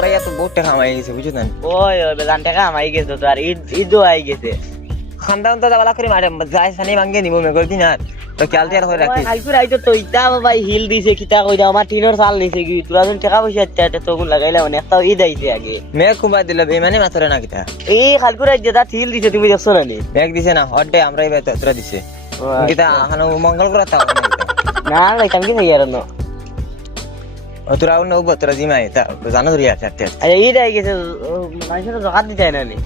করাইয়া তো বহুত টাকা কামাই গেছে বুঝছো না ওই বেজান টাকা আমাই গেছে তো আর ঈদও আই গেছে খান্দান তো যাওয়া করে মারে যাই সানি ভাঙ্গে নিব মেগর দিন আর তো ক্যালতে আর করে রাখি কালকে রাইতো তো ইটা ভাই হিল দিছে কিতা কই দাও আমার টিনের চাল নিছে কি তোরা যখন টাকা পয়সা আচ্ছা তো গুণ লাগাইলা মানে একটা ঈদ আইছে আগে মেঘ কুমার দিল বেমানে মাতরে না কিতা এই কালকে রাইত যেটা হিল দিছে তুমি দেখছো না নি মেঘ দিছে না হট ডে আমরা এবার তোরা দিছে কিতা হানো মঙ্গল করে তাও না লাইতাম কি থাকি আর না তোরা অন্য তোরা জিমাই তা জানো ধরি আছে আরে ঈদ আই গেছে মানুষের জকাত দিতে না নি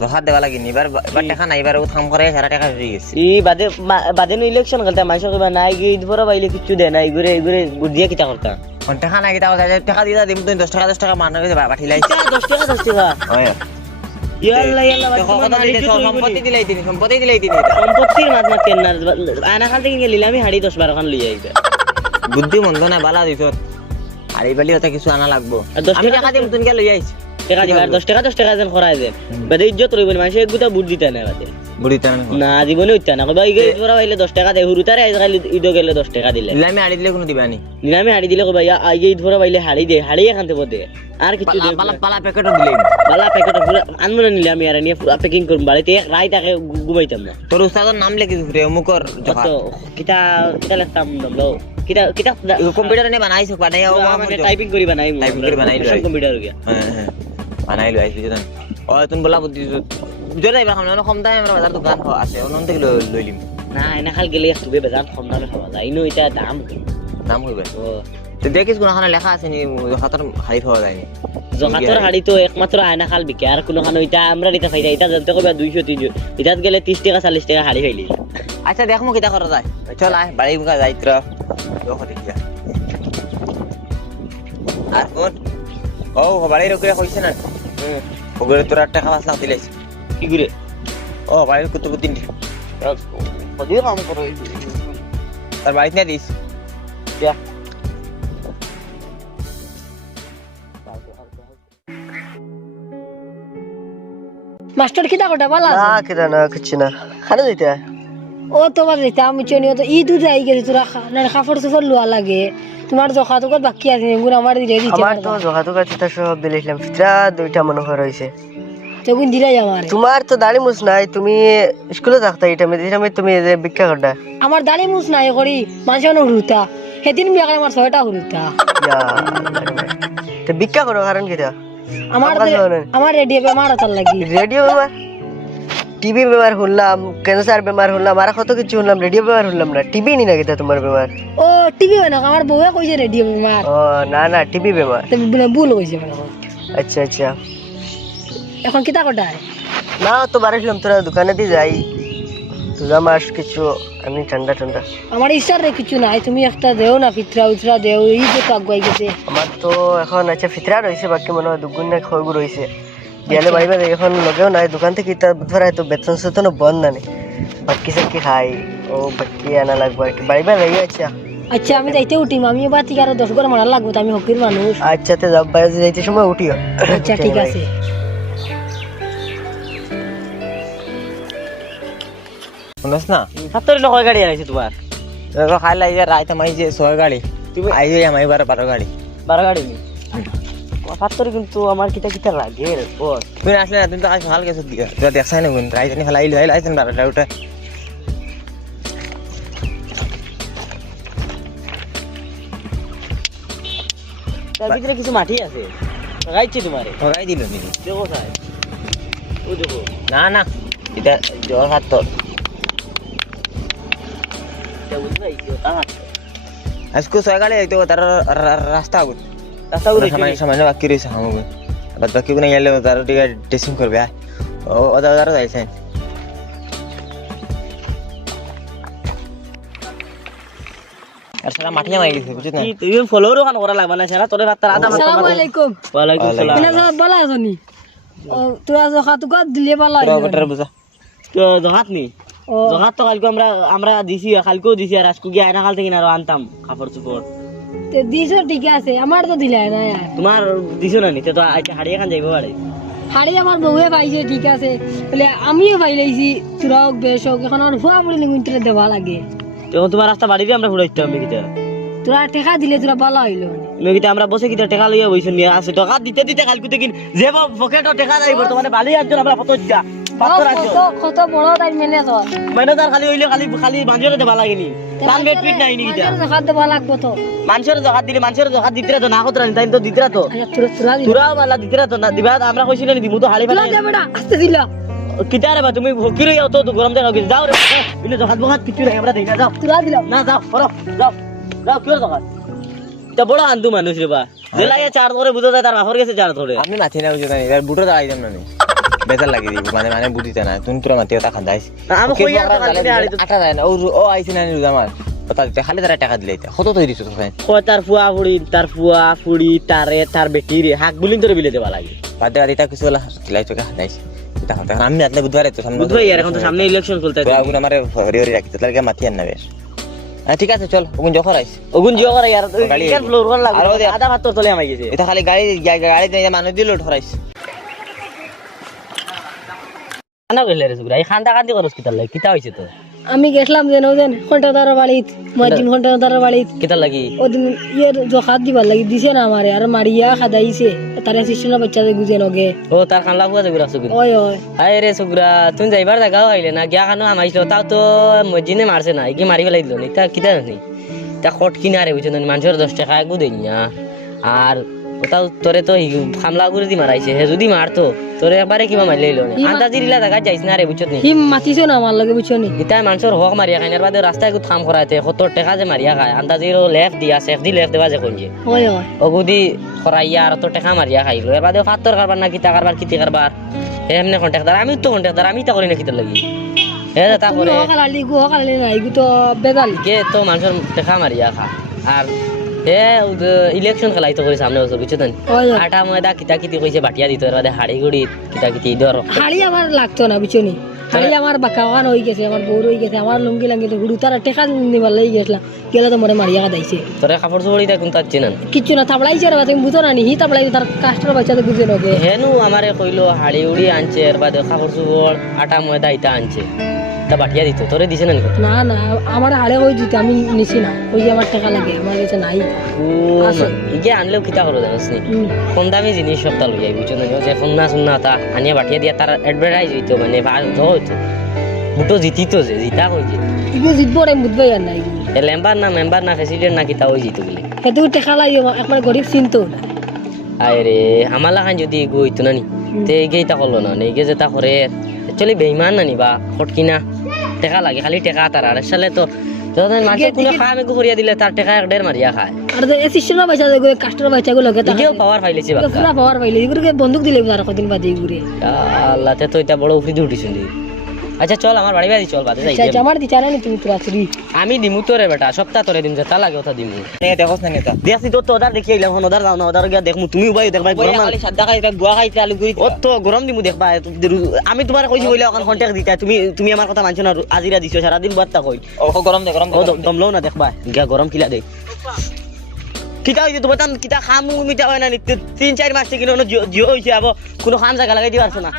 জহার দেওয়া লাগে নি এবার টাকা নাই এবার ও থাম করে সারা টাকা হয়ে গেছে এই বাদে নো ইলেকশন করতে মানুষ কইবা নাই গি ঈদ পরে বাইলে কিছু দে না এগুরে বুঝিয়ে কিটা করতা টাকা নাই কিতা টাকা দিতা দিম তুই 10 টাকা মান করে পাঠিলাই 10 টাকা হয় ইয়াল্লা ইয়াল্লা সম্পত্তি দিলাই তিনি সম্পত্তির মাত কেন না আনা খাল থেকে গেলি আমি হাড়ি 10-12 খান লই আইবা বুদ্ধি মন্দ না বালা দিছ হাড়ি বালি ওটা কিছু আনা লাগবো আমি টাকা দিম তুই লই আইছ টাকা দিবার 10 টাকা যেন করাই দেন বাদে ইজ্জত রইব মানুষ এক গুতা বুট দিতে না বাদে বুড়িতে না জীবনে হইতা না কইবা ঈদ পরে বাইলে 10 টাকা দে হুরুতারে আজকাল ঈদ গেলে 10 টাকা দিলে নিলামে হাড়ি দিলে কোনো দিবানি নিলামে হাড়ি দিলে কইবা আইগে ঈদ পরে বাইলে হাড়ি দে হাড়ি এখান থেকে দে আর কিছু দে পালা প্যাকেটও দিলে বালা প্যাকেট পুরো আনমনে নিলে আমি আর নিয়ে পুরো প্যাকিং করব বাড়িতে এক রাত আগে ঘুমাইতাম না তোর উস্তাদের নাম লিখে দিছ রে মুকর তো কিটা লিখতাম দমলো কিটা কম্পিউটারে নে বানাইছো বানাইও মানে টাইপিং করি বানাই কম্পিউটার গিয়া হ্যাঁ বানাইলো আইছি জান ও তুমি বলা বুদ্ধি জোরে এবার কম দামে আমরা বাজার দোকান আছে অনন থেকে লই লিম না এনা খাল গেলে একটু বাজার কম দামে পাওয়া যায় ইনো এটা দাম হইবে তো দেখিস কোনখানে লেখা আছে নি হাতের হাড়ি পাওয়া যায় নি জকাতর হাড়ি তো একমাত্র আয়না খাল বিকে আর কোনখানে ওইটা আমরা দিতে পাই এটা জানতে কইবা 200 300 এটাত গেলে 30 টাকা 40 টাকা হাড়ি পাইলি আচ্ছা দেখমু কিটা করা যায় চল আয় বাড়ি মুকা যাইত্র দেখো দেখিয়া আর কোন ও বাড়ি রকে কইছে না ওগরে তোরা টাকা বাসলা দিলাইছ কি করে ও বাড়ির কত দিন বদিও কাম করো তার বাড়িতে না দিস যা মাস্টার কিটা কোটা বলা না কিটা না কিছু না খানে দিতে ও তোমার যেটা আমি চিনি তো ঈদ যাই গেছে তোরা না কাপড় চোপড় লোয়া লাগে তোমার জখা তো বাকি আছে এগুলো আমার দিলে দিতে আমার তো জখা তো কাছে সব দিলাম ফিতরা দুইটা মনে হয় রইছে তখন দিলাই আমার তোমার তো দাড়ি মুছ নাই তুমি স্কুলে থাকতা এটা আমি তুমি যে ভিক্ষা করডা আমার দাড়ি মুছ নাই করি মানুষের হুরুতা সেদিন বিয়া করে আমার 6টা হুরুতা তো ভিক্ষা করো কারণ কিটা আমার রেডিও বেমার আছে লাগি রেডিও বেমার টিবি বেমার হলাম ক্যান্সার বেমার হলাম আর কত কিছু হলাম রেডিও বেমার হলাম না টিবি নি না কিটা তোমার বেমার ও টিবি হয় না আমার বউয়ে কইছে রেডিও বেমার ও না টিবি বেমার তো ভুল হইছে মানে আচ্ছা আচ্ছা এখন কিটা কোটায় না তো বাড়িলাম তোরা দোকানে দিয়ে যাই তুজা মাস কিছু আমি ঠান্ডা আমার ইচ্ছার রে কিছু নাই তুমি একটা দেও না ফিতরা উতরা দেও এই তো আগুয়াই গেছে আমার তো এখন আচ্ছা ফিতরা রইছে বাকি মনে হয় দুগুণ না খরগু রইছে গেলে বাইবা এখন লগেও নাই দোকান থেকে ইতা ধরা তো বেতন সেতন বন্ধ না বাকি কি খাই ও বাকি আনা লাগবে আর কি বাইবা রই আচ্ছা আমি যাইতে উঠিম আমি এবার থেকে আরো 10 ঘর মারা লাগবে আমি হকির মানুষ আচ্ছা তে যাব বাইরে যাইতে সময় উঠিও আচ্ছা ঠিক আছে শুনছ না 70 লোক গাড়ি আইছে তোমার তো খাই লাই রাইতে মাই যে 6 গাড়ি তুমি আই যে আমি 12 গাড়ি 12 গাড়ি নি 70 কিন্তু আমার কিটা লাগে রে বস তুই আসলে না তুমি তো আজ ভালো গেছ দিগা তুই দেখছাই না কোন রাইতে নি ফলাই আইছেন 12টা উঠে তার ভিতরে কিছু মাটি আছে লাগাইছি তোমারে লাগাই দিল নি দেখো ভাই ও দেখো না এটা জোর হাত তো এটা বুঝলাই কি ওটা আজকে 6 গাড়ি আইতো তার রাস্তা আগুন সামান্য বাকি রয়েছে আমাকে বাদ বাকি কোনো গেলে তার দিকে ড্রেসিং করবে ওদারও যাইছে আর সারা মাটিয়া মাই গেছে বুঝছ না তুই ফলোরও কান করা লাগবে না সারা তোরে ভাত রাত আসসালামু আলাইকুম ওয়া আলাইকুম সালাম না বলা আছনি তোরা জখা তো গদ দিলে বলা তোরা বুঝা তো জহাত নি জহাত তো কালকে আমরা দিছি কালকেও দিছি আর আজকে গিয়ে আয়না কাল থেকে আরো আনতাম কাপড় চোপড় তে দিছো ঠিক আছে আমার তো দিলে না তোমার দিছো না নি তো আচ্ছা হাড়িয়া খান যাইবো বাড়ি হাড়ি আমার বউয়ে পাইছে ঠিক আছে বলে আমিও পাই লাইছি তোরাও বেশ এখন আর ফুয়া বলে নিগুনতে দেওয়া লাগে তখন তোমার রাস্তা বাড়ি দিয়ে আমরা ঘুরাইতে হবে কিটা তোরা টাকা দিলে তোরা ভালো হইলো নগিতে আমরা বসে কিটা টাকা লইয়া বইছেন নিয়ে আছে টাকা দিতে দিতে কালকুতে কিন যে পকেটও টাকা নাই বর্তমানে ভালোই একজন আমরা ফটোচ্ছা পাত্র আছে কত বড় তাই মেনে তো ম্যানেজার খালি হইলে খালি মানুষের দেবা লাগেনি তান বেট পিট নাই নি কিটা জাকাত দেবা লাগবো তো মানুষের জাকাত দিলে মানুষের জাকাত দিতরা তো না কতরা তাই তো দিতরা তো আচ্ছা তুরা দিলা তুরা বালা দিতরা তো না দিবা আমরা কইছিল নি দিমু তো হালি তুরা বালা দে বেটা আস্তে দিলা কিটা রে বা তুমি ফকির হইয়া তো গরম দেখা গেছে যাও রে ইলে জাকাত বহাত কিছু নাই আমরা দেই না যাও তুরা দিলা না যাও করো যাও যাও কি জাকাত এটা বড় আন্দু মানুষ রে বা যে লাগে চার ধরে বুঝা যায় তার বাপর গেছে চার ধরে আমি মাথি না বুঝতে এবার বুটো দাঁড়াই যাম না বেজার লাগি দিব মানে বুঝিতে না তুমি তোরা মাতি কথা খান্দাইস আমি কই আর তো খালি হাড়ি তো আটা যায় না ও আইছে না নিরুজ আমার কথা দিতে খালি তারা টাকা দিলে কত তৈরি দিছো তোকে কয় তার ফুয়া ফুড়ি তারে তার বেটি রে হাক বুলিং করে বিলে দেবা লাগে বাদে আদিতা কিছু হলা কিলাই তোকে খান্দাইস এটা হতে আমি আতলে বুধবারে তো সামনে বুঝবে ইয়ার এখন তো সামনে ইলেকশন চলতে আছে আগুন আমারে হরি হরি রাখিতে তাহলে মাতি আন না বেশ ঠিক আছে চল ওগুন যখন আইস ওগুন জিও করে ইয়ার গাড়ি ইকার ফ্লোর কোন লাগবে আর ওদের- আধা ভাত তো চলে আমাই গেছে এটা খালি গাড়ি দিয়ে মানুষ দিল ঠরাইস আনা গেলে রে সুগরা এই খান্দা কান্দি করস কিতা লাগে কিতা হইছে তো আমি গেছিলাম যেন ঘন্টাদার বাড়িত মহাজিন ঘন্টাদার বাড়িত কিতা লাগি ওদিন ইয়ের জখাত দিবার লাগি দিছে না আমারে আর মারিয়া খাদাইছে তারে সিস্টেমের বাচ্চাদের গুজে নগে ও তার খান লাগু আছে গুরা সুগরা ওই ওই আয় রে সুগরা তুই যাইবার দেখাও আইলে না গিয়া খানো আমাইছিল তাও তো মজিনে মারছে না কি মারি ফেলাই দিল নি তা কিতা জানি তা খট কিনারে বুঝছেন মানুষের 10 টাকা গু দেই না আর ওটাও তোরে তো খামলা করে দি মারাইছে হে যদি মারতো তোরে একবারে কিবা মারি লইলো না আন্দাজি রিলা দেখা যাইছ না রে বুঝছত নি হি মাতিছে না আমার লগে বুঝছো নি ইতা মানুষের হক মারিয়া খাইনার বাদে রাস্তায় একটু থাম করাইতে 70 টাকা যে মারিয়া খায় আন্দাজির লেফট দিয়া সেফ দি লেফট দেবা যে কোনছে ওই ওই ওগুদি খরাইয়া আর তো টাকা মারিয়া খাইলো এর বাদে ফাত্তর কারবার না কিতা কারবার কিতি কারবার এমনি কন্ট্যাক্টদার আমি তো কন্ট্যাক্টদার আমি তা করি না কিতা লাগি হে তা করে হকালালি গু হকালালি না ইগু তো বেদালি কে তো মানুষের টাকা মারিয়া খা আর হে ইলেকশন খেলাই তো করে সামনে বছর বুঝছো তো ওই ওই। আটা ময়দা কিতা কিতি কইছে বাটিয়া দিত এর বাদে হাড়ি গুড়ি কিতা কিতি ধর হাড়ি আমার লাগতো না বুঝছো নি হাড়ি আমার বাকাওয়ান হয়ে গেছে আমার বউর হয়ে গেছে আমার লুঙ্গি লাঙ্গি তো হুড়ু তারা টেকা নিবার লাগি গেছিলাম গেলে তো মরে মারিয়া খাদাইছে তোরে কাপড় চোপড় ইতা কোন তার চিনান কিচ্ছু না থাবড়াইছে রে তুমি বুঝো না নি হি থাবড়াইছে তার কাস্টর বাচ্চাদের গুজে নগে হেনু আমারে কইলো হাড়ি উড়ি আনছে এর বাদে কাপড় চোপড় আটা ময়দা ইতা আনছে তা বাটিয়া দিত তোরে দিছে না নাকি? না না আমার হাড়ে হয়ে যেতে আমি নিছি না ওই যে আমার টাকা লাগে আমার কাছে নাই ও ইগে আনলেও কিতা করো জানাস নি কোন দামি জিনিস সপ্তাহ লই যাই বুঝছো না যে ফোনা শুননা তা আনিয়া বাটিয়া দিয়া তার অ্যাডভার্টাইজ হইতো মানে ভাল হইতো মুটো জিতিতো যে জিতা কইছে ইগু জিতবো রে বুঝবে আর নাই এ মেম্বার না প্রেসিডেন্ট না কিতা হই জিতো বলে সেতু টাকা লাগে একবার গরিব চিনতো না আয় রে আমালা খান যদি গো হইতো না নি তে এগে ইতা করলো না এগে যে তা করে অ্যাকচুয়ালি বেঈমান না নি বা ফটকিনা টাকা লাগে খালি টাকা তার আর সালে তো যখন মাঝে কোনো কাম এগো করিয়া দিলে তার টাকা এক দেড় মারিয়া খায় আর এই সিস্টেমের বাচ্চা দেখো কাস্টর বাচ্চা গুলো লগে ইগেও পাওয়ার পাইলেছে বাক্কা পুরা পাওয়ার পাইলে এগুলোকে বন্দুক দিলে আর কদিন বাদে এগুরে আল্লাহ তে তো এটা বড় উফরি উঠিছুন দি আচ্ছা চল আমার বাড়ি বাড়ি চল বাদে যাই আচ্ছা আমার দিছা না তুমি পুরা চুরি আমি দিমু তোরে বেটা সপ্তাহ তোরে দিম যেটা লাগে ওটা দিমু দেখোস না নেতা দেখছি তো ওদার দেখি আইলাম এখন ওদার যাও না ওদার গিয়া দেখমু তুমি ভাই দেখবা গরম না খালি সাদা খাইতে গুয়া খাইতে আলু গুই ও তো গরম দিমু দেখবা আমি তোমার কইছি বইলে এখন কন্টাক্ট দিতা তুমি আমার কথা মানছো না আজিরা দিছো সারা দিন বার্তা কই ও গরম দে গরম ও দমলো না দেখবা গিয়া গরম খিলা দে কিতা হইছে তোমার তান কিতা খামু মিটা হয় না 3-4 মাস থেকে কোনো জিও হইছে আবো কোনো খাম জায়গা লাগাই দিবারছ না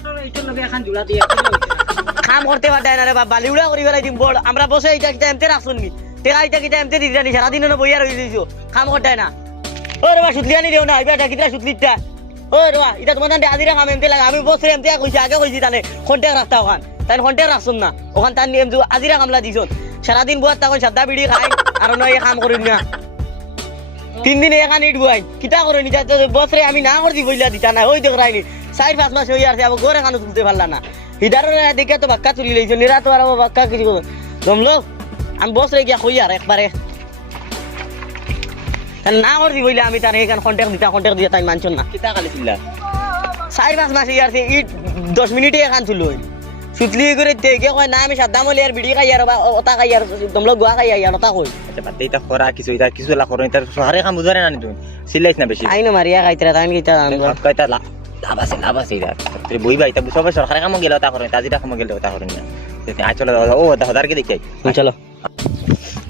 খাম করতে পারতাই না রে বাবা বালিউড়া করি বেলাই দিম বড় আমরা বসে এটা কিতা এমতে রাখছুন নি টেকা এটা কিতা এমতে দিতা নি সারা দিন না বইয়া রই দিছো খাম করতাই না ও রে বা সুতলি আনি দেও না আইবা কিতা সুতলিটা ও রে বা এটা তোমার তান আজিরা খাম এমতে লাগা আমি বসে এমতে কইছি আগে কইছি তানে কন্টাক্ট রাখতা ওখান তাই কন্টাক্ট রাখছুন না ওখান তান এম আজিরা কামলা দিছুন সারা দিন বুয়াত তখন সাদা বিড়ি খাই আর নয় কাম করিম না 3 দিন এখানে ইটগুয়াই কিতা করে নি বছরে আমি না করছি বইলা দিতা না ওই দেখ রাইনি 4-5 মাস হই আছে আবার ঘরে কানো তুলতে পারলা না হিদারো দেখে তো বাক্কা তুলি লইছো নিরা তো আর বাক্কা কিছু জমলো আমি বছরে গিয়া কই আর একবারে না করছি বইলা আমি তার এখানে কন্টাক্ট দিয়া তাই মানছন না কিতা খালি ছিলা 4-5 মাস হই আছে ইট 10 মিনিটে এখান তুলই সুতলি করে দেখে কয় না আমি সাদা মলি আর বিড়ি খাই আর ওটা খাই আর জমলো গুয়া খাই আর ওটা কই আচ্ছা বাদ দে এটা খরা কিছু এটা কিছু লা করো এটা হারে কাম বুঝারে না তুমি সিলাইছ না বেশি আইনো মারিয়া খাইতরা তাই কিতা কয়টা লাভ আছে এটা তুই বইবা এটা সবাই সরকারি কাম গেল তা করো তাজিটা কাম গেল তা করো না আই চলো ও হাজারকে দেখি চলো